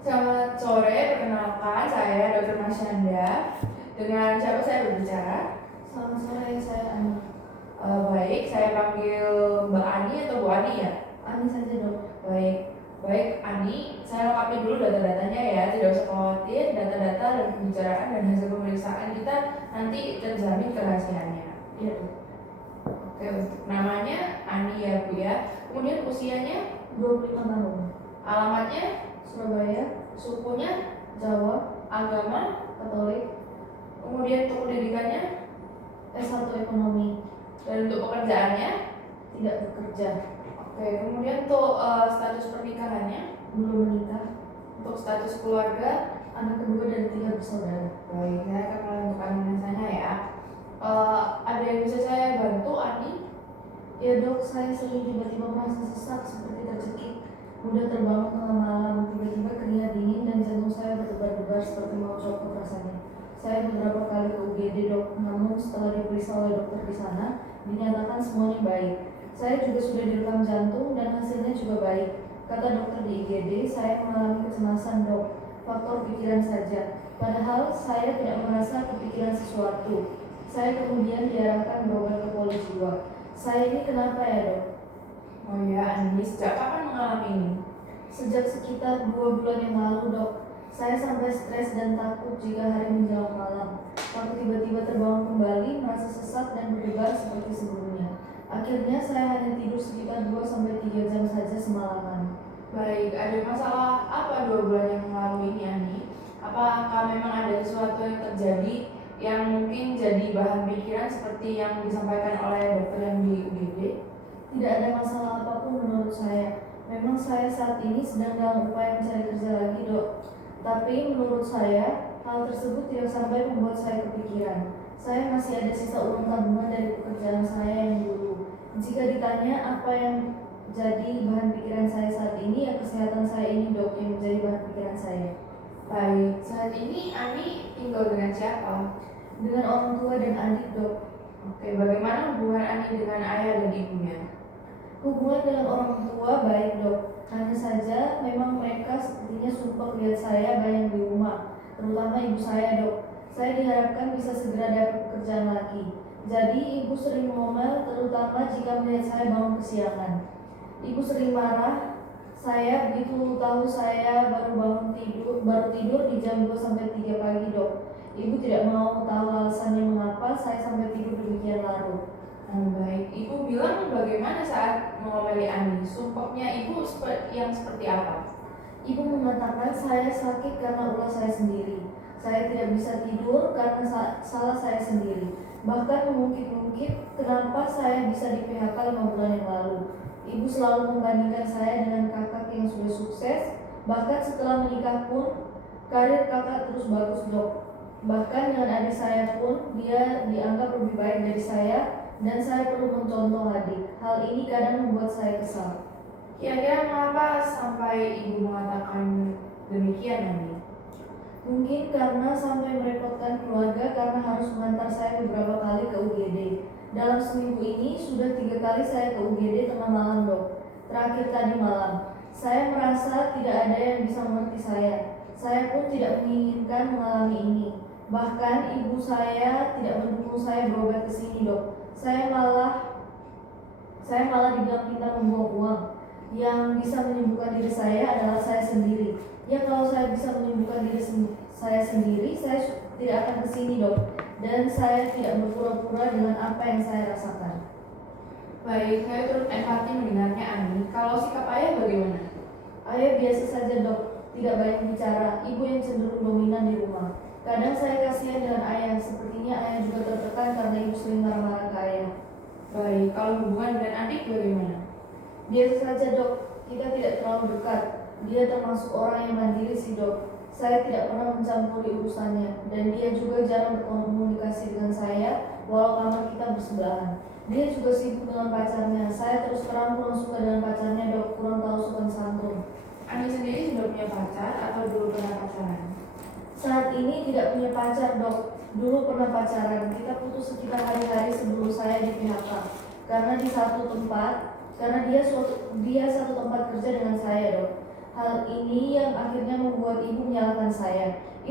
Selamat sore, perkenalkan saya Dr. Masyanda. Dengan siapa saya berbicara? Selamat sore, saya Ani. Baik, saya panggil Mbak Ani atau Bu Ani ya? Ani saja dok. Baik Ani, saya lengkapi dulu data-datanya ya. Tidak usah khawatir, data-data dan pembicaraan dan hasil pemeriksaan kita nanti terjamin kerahasiaannya. Iya dok. Oke, untuk namanya Ani ya Bu ya. Kemudian usianya, 25 tahun. alamatnya, Surabaya, sukunya, Jawa, agama, Katolik, kemudian untuk pendidikannya, S1 Ekonomi, dan untuk pekerjaannya. tidak bekerja, Oke, kemudian untuk status pernikahannya, belum menikah, untuk status keluarga. anak kedua dari 3 bersaudara. Baik, saya akan mulai untuk anamnesanya ya. Ada yang bisa saya bantu, Ani? Ya dok, saya sering tiba-tiba merasa sesak seperti tercekik, mudah terbangun tengah malam, tiba-tiba keringat dingin dan jantung saya berdebar-debar seperti mau copot rasanya. Saya beberapa kali ke UGD dok, namun setelah diperiksa oleh dokter di sana, dinyatakan semuanya baik. Saya juga sudah direkam jantung dan hasilnya juga baik. Kata dokter di IGD, saya mengalami kecemasan dok, faktor pikiran saja. Padahal saya tidak merasa kepikiran sesuatu. Saya kemudian diarahkan berobat ke poli jiwa. Saya ini kenapa ya dok? Oh ya, Ani, sejak kapan mengalami ini? Sejak sekitar 2 bulan yang lalu dok. Saya sampai stres dan takut jika hari menjelang malam. Takut tiba-tiba terbangun kembali, merasa sesak dan berdebar seperti sebelumnya. Akhirnya saya hanya tidur sekitar 2-3 jam saja semalaman. Baik, ada masalah apa 2 bulan yang lalu ini, Ani? Apakah memang ada sesuatu yang terjadi yang mungkin jadi bahan pikiran seperti yang disampaikan oleh dokter yang di UGD? Tidak ada masalah apapun menurut saya. Memang saya saat ini sedang dalam upaya mencari kerja lagi dok. Tapi menurut saya, hal tersebut tidak sampai membuat saya kepikiran. Saya masih ada sisa uang tabungan dari pekerjaan saya yang dulu. Jika ditanya apa yang jadi bahan pikiran saya saat ini, ya kesehatan saya ini dok yang menjadi bahan pikiran saya. Baik, saat ini Ani tinggal dengan siapa? Dengan orang tua dan adik dok. Oke, bagaimana hubungan Ani dengan ayah dan ibunya? Hubungan dengan orang tua baik dok. Hanya saja memang mereka sepertinya sumpah lihat saya banyak di rumah, terutama ibu saya dok. Saya diharapkan bisa segera dapat pekerjaan lagi. Jadi ibu sering ngomel, terutama jika melihat saya bangun kesiangan. Ibu sering marah saya begitu tahu saya baru tidur di jam 2-3 pagi dok. Ibu tidak mau tahu alasannya mengapa saya sampai tidur demikian larut. Baik, Ibu bilang bagaimana saat mengomeli Ani? Sumpahnya Ibu yang seperti apa? Ibu mengatakan saya sakit karena ulah saya sendiri. Saya tidak bisa tidur karena salah saya sendiri. Bahkan mengungkit-ungkit kenapa saya bisa di PHK 5 bulan yang lalu. Ibu selalu membandingkan saya dengan kakak yang sudah sukses. Bahkan setelah menikah pun karir kakak terus bagus dok. Bahkan dengan adik saya pun dia dianggap lebih baik dari saya dan saya perlu mencontoh adik. Hal ini kadang membuat saya kesal. Kira-kira mengapa sampai Ibu mengatakan demikian, Ani? Mungkin karena sampai merepotkan keluarga karena harus mengantar saya beberapa kali ke UGD. Dalam seminggu ini sudah 3 kali saya ke UGD tengah malam dok. Terakhir tadi malam. Saya merasa tidak ada yang bisa mengerti saya. Saya pun tidak menginginkan mengalami ini. Bahkan ibu saya tidak mendukung saya berobat ke sini dok. Saya malah dibilang pintar membuang uang. Yang bisa menyembuhkan diri saya adalah saya sendiri. Ya kalau saya bisa menyembuhkan diri saya sendiri, saya tidak akan kesini dok. Dan saya tidak berpura-pura dengan apa yang saya rasakan. Baik, saya turut empati mendengarnya, Ani. Kalau sikap ayah bagaimana? Ayah biasa saja dok, tidak banyak bicara. Ibu yang cenderung dominan di rumah. Kadang saya kasihan dengan ayah, sepertinya ayah juga tertekan karena ibu sering marah-marah ke ayah. Baik, kalau hubungan dengan adik bagaimana? Biasa saja dok, kita tidak terlalu dekat. Dia termasuk orang yang mandiri sih dok. Saya tidak pernah mencampuri urusannya, dan dia juga jarang berkomunikasi dengan saya, walau kamar kita bersebelahan. Dia juga sibuk dengan pacarnya. Saya terus terang kurang suka dengan pacarnya dok, kurang tahu sopan santun. Ani sendiri sudah punya pacar atau dulu pernah pacaran? Saat ini tidak punya pacar dok. Dulu pernah pacaran. Kita putus sekitar hari-hari sebelum saya di PHK. Karena dia satu tempat kerja dengan saya dok. Hal ini yang akhirnya membuat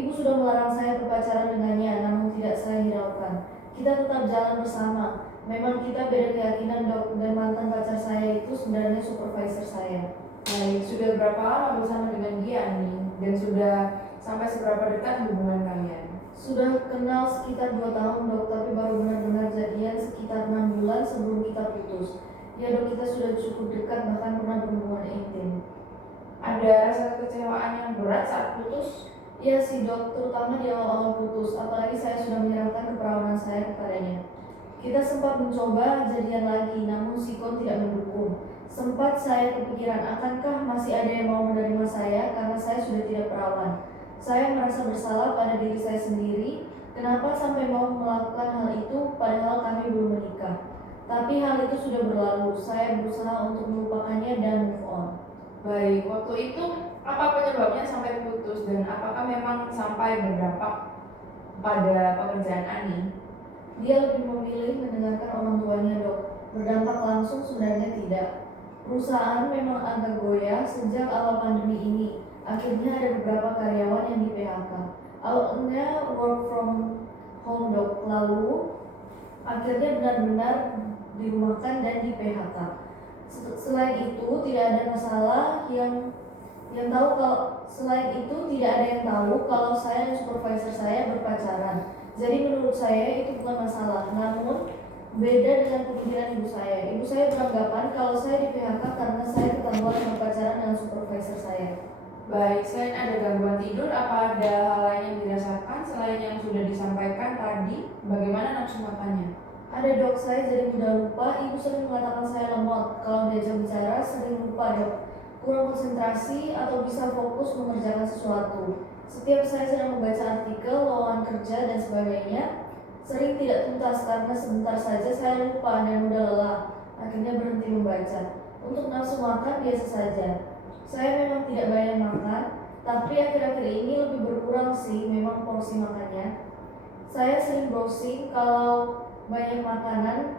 Ibu sudah melarang saya berpacaran dengannya, namun tidak saya hiraukan. Kita tetap jalan bersama. Memang kita beda keyakinan, Dok, dan mantan pacar saya itu sebenarnya supervisor saya. Baik, sudah berapa lama bersama dengan dia, Ani? Dan sudah sampai seberapa dekat hubungan kalian? Sudah kenal sekitar 2 tahun, Dok, tapi baru benar-benar jadian sekitar 6 bulan sebelum kita putus. Ya, Dok, kita sudah cukup dekat, bahkan pernah berhubungan intim. Ada rasa kekecewaan yang berat saat putus? Iya sih, Dok, terutama di awal-awal putus, apalagi saya sudah menyerahkan keperawanan saya kepadanya. Kita sempat mencoba jadian lagi, namun sikon tidak mendukung. Sempat saya kepikiran, akankah masih ada yang mau menerima saya karena saya sudah tidak perawan. Saya merasa bersalah pada diri saya sendiri, kenapa sampai mau melakukan hal itu padahal kami belum menikah. Tapi hal itu sudah berlalu, saya berusaha untuk melupakannya dan move on. Baik, waktu itu apa penyebabnya sampai putus dan apakah memang sampai berdampak pada pekerjaan Ani? Dia lebih memilih mendengarkan orang tuanya, Dok. Berdampak langsung sebenarnya tidak. Perusahaan memang agak goyah sejak awal pandemi ini. Akhirnya ada beberapa karyawan yang di PHK. Awalnya work from home, Dok. Lalu akhirnya benar-benar dirumahkan dan di PHK. Selain itu tidak ada masalah yang tahu kalau selain itu tidak ada yang tahu kalau saya dan supervisor saya berpacaran. Jadi menurut saya itu bukan masalah. Namun beda dengan pemikiran ibu saya. Ibu saya beranggapan kalau saya di PHK karena saya ketahuan berpacaran dengan supervisor saya. Baik, selain ada gangguan tidur, apa ada hal lain yang dirasakan selain yang sudah disampaikan tadi? Bagaimana nafsu makannya? Ada, Dok, saya jadi mudah lupa. Ibu sering mengatakan saya lemot. Kalau diajak bicara sering lupa, Dok. Kurang konsentrasi atau bisa fokus mengerjakan sesuatu. Setiap saya sedang membaca artikel, lowongan kerja, dan sebagainya, sering tidak tuntas karena sebentar saja saya lupa dan mudah lelah. Akhirnya berhenti membaca. Untuk nafsu makan biasa saja. Saya memang tidak banyak makan, tapi akhir-akhir ini lebih berkurang sih memang porsi makannya. Saya sering browsing kalau banyak makanan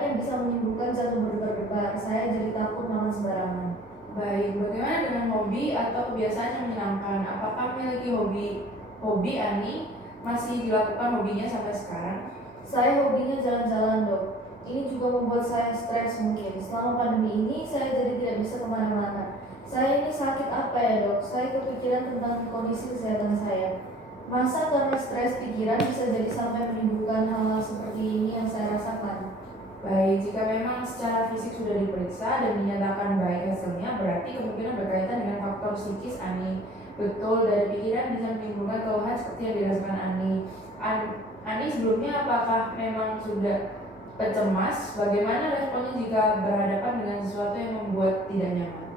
yang bisa menimbulkan jantung berdebar-debar. Saya jadi takut makan sembarangan. Baik, bagaimana dengan hobi atau kebiasaan yang menyenangkan? Apakah memiliki hobi Ani masih dilakukan hobinya sampai sekarang? Saya hobinya jalan-jalan, Dok. Ini juga membuat saya stres mungkin. Selama pandemi ini saya jadi tidak bisa kemana-mana. Saya ini sakit apa ya, Dok? Saya kepikiran tentang kondisi kesehatan saya. Masa karena stres pikiran bisa jadi sampai menimbulkan hal-hal seperti ini yang saya rasakan? Baik, jika memang secara fisik sudah diperiksa dan dinyatakan baik hasilnya, berarti kemungkinan berkaitan dengan faktor psikis Ani. Betul, dari pikiran bisa menimbulkan keluhan seperti yang dirasakan Ani. Ani sebelumnya apakah memang sudah cemas? Bagaimana responnya jika berhadapan dengan sesuatu yang membuat tidak nyaman?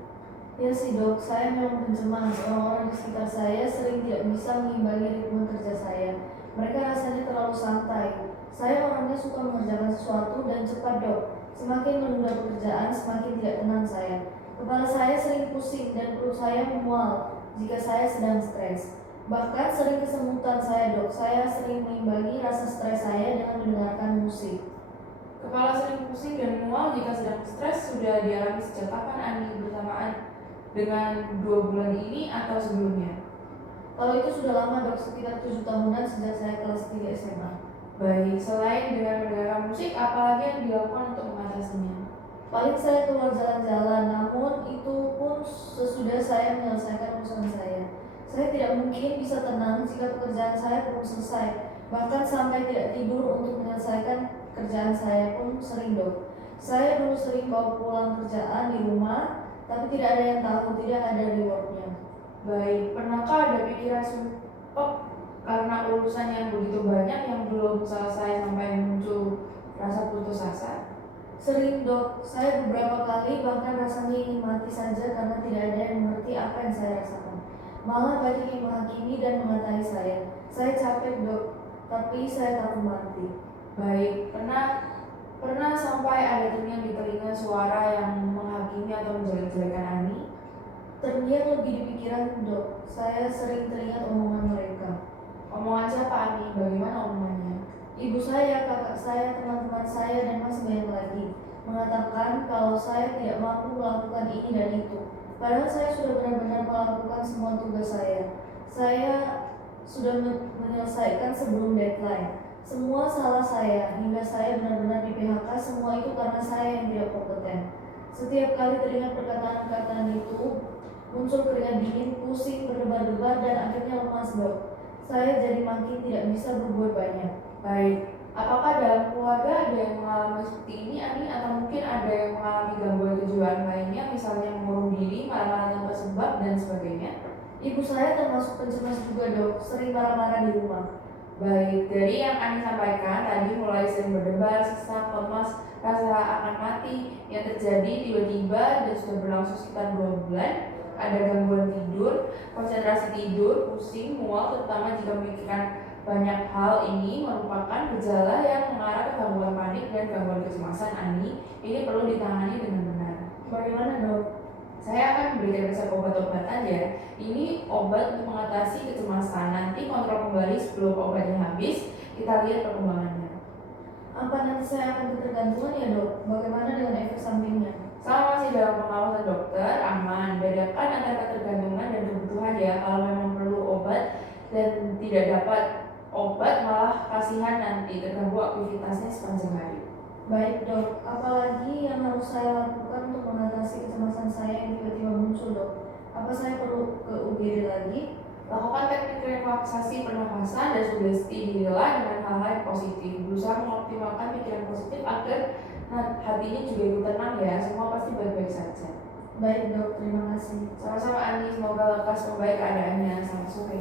Ya sih, Dok, saya memang pencemas. Orang-orang di sekitar saya sering tidak bisa mengimbangi ritme kerja saya. Mereka rasanya terlalu santai. Saya orangnya suka mengerjakan sesuatu dan cepat, Dok. Semakin menunda pekerjaan, semakin tidak tenang saya. Kepala saya sering pusing dan perut saya memual jika saya sedang stres. Bahkan sering kesemutan saya, Dok. Saya sering mengimbangi rasa stres saya dengan mendengarkan musik. Kepala sering pusing dan mual jika sedang stres sudah dialami sejak kapan Ani bersamaan dengan 2 bulan ini atau sebelumnya? Kalau itu sudah lama, Dok, sekitar 7 tahunan sejak saya kelas 3 SMA. Baik, selain dengan mendengarkan musik, apalagi yang dilakukan untuk mengatasinya? Paling saya keluar jalan-jalan, namun itu pun sesudah saya menyelesaikan urusan saya. Saya tidak mungkin bisa tenang jika pekerjaan saya belum selesai. Bahkan sampai tidak tidur untuk menyelesaikan kerjaan saya pun sering, Dok. Saya dulu sering bawa pulang kerjaan di rumah, tapi tidak ada yang tahu, tidak ada rewardnya. Baik, pernahkah ada pikiran sumpah karena urusan yang begitu banyak yang belum selesai sampai muncul rasa putus asa? Sering, Dok. Saya beberapa kali bahkan rasanya ingin mati saja karena tidak ada yang mengerti apa yang saya rasakan. Malah banyak yang menghakimi dan mengatai saya. Saya capek, Dok, tapi saya takut mati. Baik, pernah sampai ada terngiang di telinga suara yang menghakimi atau menjelek-jelekan Ani? Terngiang lebih di pikiran, Dok. Saya sering teringat omongan mereka. Omongan siapa Ani? Bagaimana omongannya? Ibu saya, kakak saya, teman-teman saya, dan masih banyak lagi mengatakan kalau saya tidak mampu melakukan ini dan itu. Padahal saya sudah benar-benar melakukan semua tugas saya. Saya sudah menyelesaikan sebelum deadline. Semua salah saya, hingga saya benar-benar di PHK. Semua itu karena saya yang tidak kompeten. Setiap kali teringat perkataan-perkataan itu, muncul keringat dingin, pusing, berdebar-debar, dan akhirnya lemas, Dok. Saya jadi makin tidak bisa berbuat banyak. Baik, apakah dalam keluarga ada yang mengalami seperti ini, Ani? Atau mungkin ada yang mengalami gangguan kejiwaan lainnya, misalnya mengurung diri, marah-marah tanpa sebab, dan sebagainya? Ibu saya termasuk pencemas juga, Dok, sering marah-marah di rumah. Baik, dari yang Ani sampaikan tadi mulai sering berdebar, sesak, lemas, rasa akan mati yang terjadi tiba-tiba dan sudah berlangsung sekitar 2 bulan. Ada gangguan tidur, konsentrasi tidur, pusing, mual, terutama jika memikirkan banyak hal. Ini merupakan gejala yang mengarah ke gangguan panik dan gangguan kecemasan, Ani. Ini perlu ditangani dengan benar. Bagaimana, Dok? Saya akan memberikan resep obat-obatan ya. Ini obat untuk mengatasi kecemasan. Nanti kontrol kembali sebelum obatnya habis. Kita lihat perkembangannya. Apa nanti saya akan ketergantungan ya, Dok? Bagaimana dengan efek sampingnya? Selama masih dalam pengawasan dokter, aman. Bedakan antara ketergantungan dan kebutuhan ya. Kalau memang perlu obat dan tidak dapat obat, malah kasihan nanti terganggu aktivitasnya sepanjang hari. Baik, Dok. Apalagi yang harus saya lakukan untuk mengatasi kecemasan saya yang tiba-tiba muncul, Dok? Apa saya perlu ke UGD lagi? Lakukan teknik relaksasi pernafasan dan sugesti dirilah dengan hal-hal yang positif. Berusaha mengoptimalkan pikiran positif agar hatinya juga ikut tenang ya. Semua pasti baik-baik saja. Baik, Dok. Terima kasih. Sama-sama Ani, semoga lekas membaik keadaannya. Selamat sore.